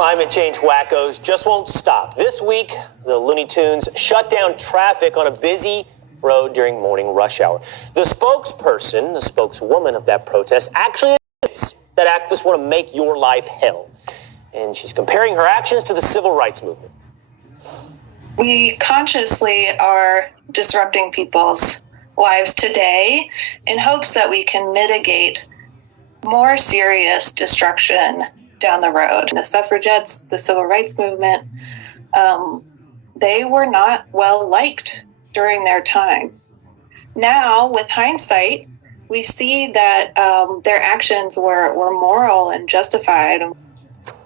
Climate change wackos just won't stop. This week, the Looney Tunes shut down traffic on a busy road during morning rush hour. The spokeswoman of that protest actually admits that activists want to make your life hell. And she's comparing her actions to the civil rights movement. We consciously are disrupting people's lives today in hopes that we can mitigate more serious destruction down the road. The suffragettes, the civil rights movement, they were not well liked during their time. Now, with hindsight, we see that their actions were moral and justified.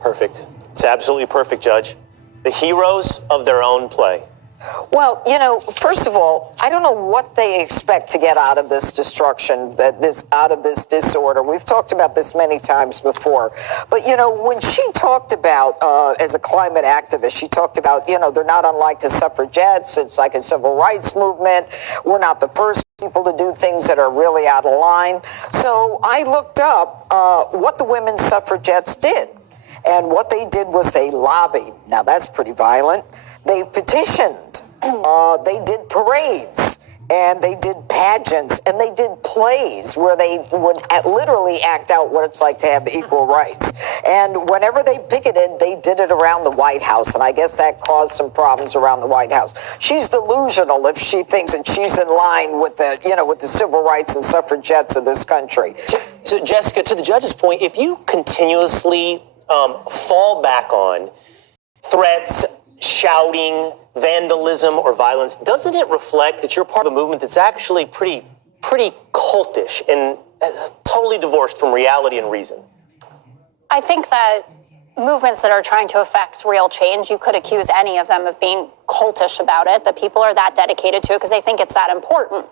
Perfect. It's absolutely perfect, Judge. The heroes of their own play. Well, first of all, I don't know what they expect to get out of this destruction, out of this disorder. We've talked about this many times before. But, when she talked about, as a climate activist, she talked about, they're not unlike the suffragettes. It's like a civil rights movement. We're not the first people to do things that are really out of line. So I looked up what the women's suffragettes did. And what they did was they lobbied. Now, that's pretty violent. They petitioned. They did parades. And they did pageants. And they did plays where they would literally act out what it's like to have equal rights. And whenever they picketed, they did it around the White House. And I guess that caused some problems around the White House. She's delusional if she thinks that she's in line with the civil rights and suffragettes of this country. So, Jessica, to the judge's point, if you continuously fall back on threats, shouting, vandalism, or violence, doesn't it reflect that you're part of a movement that's actually pretty cultish and totally divorced from reality and reason? I think that movements that are trying to affect real change, you could accuse any of them of being cultish about it, that people are that dedicated to it because they think it's that important.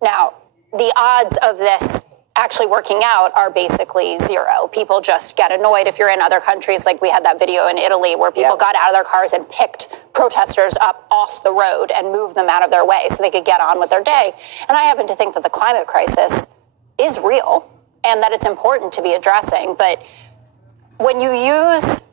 Now, the odds of this actually working out are basically zero. People just get annoyed. If you're in other countries, like we had that video in Italy where people got out of their cars and picked protesters up off the road and moved them out of their way so they could get on with their day. And I happen to think that the climate crisis is real and that it's important to be addressing. But when you use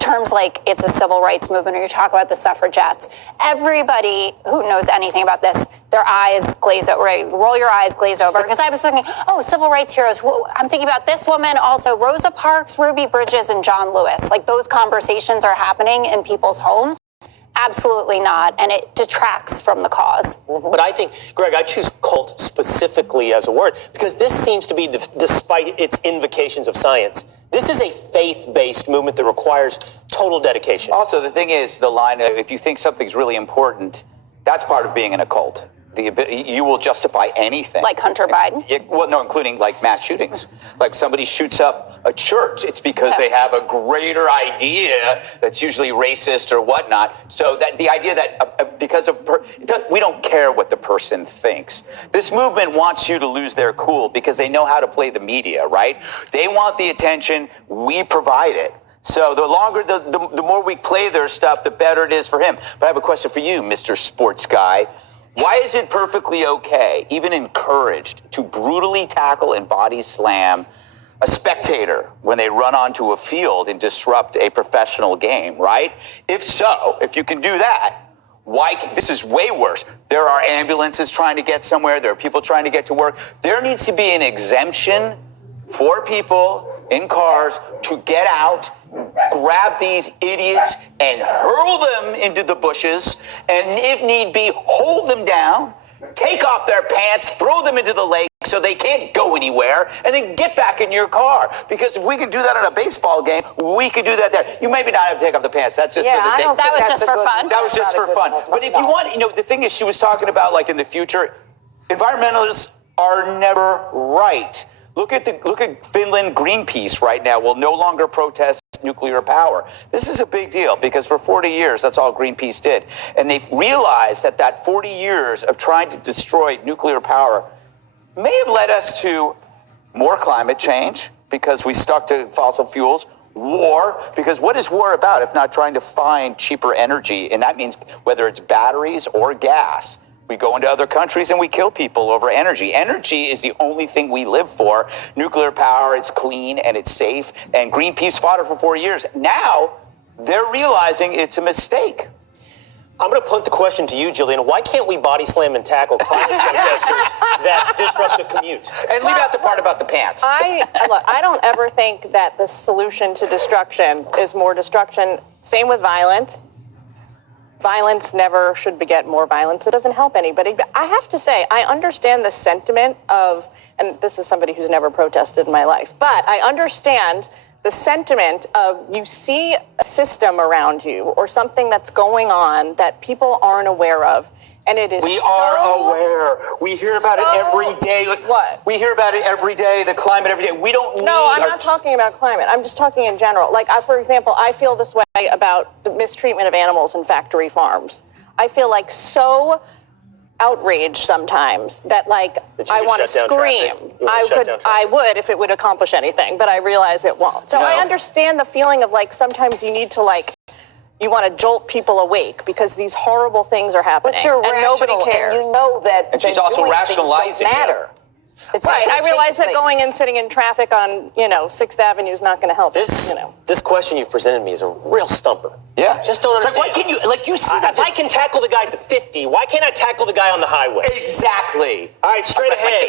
terms like it's a civil rights movement or you talk about the suffragettes, everybody who knows anything about this, their eyes glaze over, right? Roll your eyes, glaze over. Because I was thinking, civil rights heroes. I'm thinking about this woman, also Rosa Parks, Ruby Bridges, and John Lewis. Like those conversations are happening in people's homes. Absolutely not. And it detracts from the cause. Mm-hmm. But I think, Greg, I choose cult specifically as a word because this seems to be, despite its invocations of science, this is a faith-based movement that requires total dedication. Also, the thing is, the line, if you think something's really important, that's part of being in a cult. You will justify anything. Like Hunter Biden? Well, no, including like mass shootings. Like somebody shoots up a church, it's because they have a greater idea that's usually racist or whatnot. So that the idea that we don't care what the person thinks. This movement wants you to lose their cool because they know how to play the media, right? They want the attention, we provide it. So the longer, the more we play their stuff, the better it is for him. But I have a question for you, Mr. Sports Guy. Why is it perfectly okay, even encouraged, to brutally tackle and body slam a spectator when they run onto a field and disrupt a professional game, right? If so, if you can do that, this is way worse. There are ambulances trying to get somewhere. There are people trying to get to work. There needs to be an exemption for people in cars to get out, grab these idiots and hurl them into the bushes, and if need be, hold them down, take off their pants, throw them into the lake so they can't go anywhere, and then get back in your car. Because if we can do that on a baseball game, we can do that there. You maybe not have to take off the pants. That's just that was just for fun. That was just for fun. But if you want, the thing is, she was talking about like in the future, environmentalists are never right. Look at Finland. Greenpeace right now will no longer protest nuclear power. This is a big deal because for 40 years, that's all Greenpeace did. And they've realized that 40 years of trying to destroy nuclear power may have led us to more climate change because we stuck to fossil fuels, war, because what is war about if not trying to find cheaper energy? And that means whether it's batteries or gas. We go into other countries and we kill people over energy. Energy is the only thing we live for. Nuclear power, it's clean and it's safe. And Greenpeace fought it for 4 years. Now they're realizing it's a mistake. I'm going to punt the question to you, Jillian. Why can't we body slam and tackle climate protesters that disrupt the commute? And leave out the part about the pants. I don't ever think that the solution to destruction is more destruction. Same with violence. Violence never should beget more violence. It doesn't help anybody. But I have to say, I understand the sentiment of, and this is somebody who's never protested in my life, but I understand the sentiment of you see a system around you or something that's going on that people aren't aware of. And it is We are aware. We hear about it every day. What? We hear about it every day, the climate every day. We don't need No, I'm not talking about climate. I'm just talking in general. Like, for example, I feel this way about the mistreatment of animals in factory farms. I feel like so outraged sometimes that, like, I want to scream. I would if it would accomplish anything, but I realize it won't. So I understand the feeling of, like, sometimes you need to, like, you want to jolt people awake because these horrible things are happening. But you're and rational, nobody cares. and you know that. And she's also rationalizing don't matter. It's Right, I realize that going and and sitting in traffic on, 6th Avenue is not going to help. This question you've presented me is a real stumper. Yeah. Just don't It's understand. like, why can't you, like, you see that If I can tackle the guy at the 50, why can't I tackle the guy on the highway? Exactly. All right, straight ahead.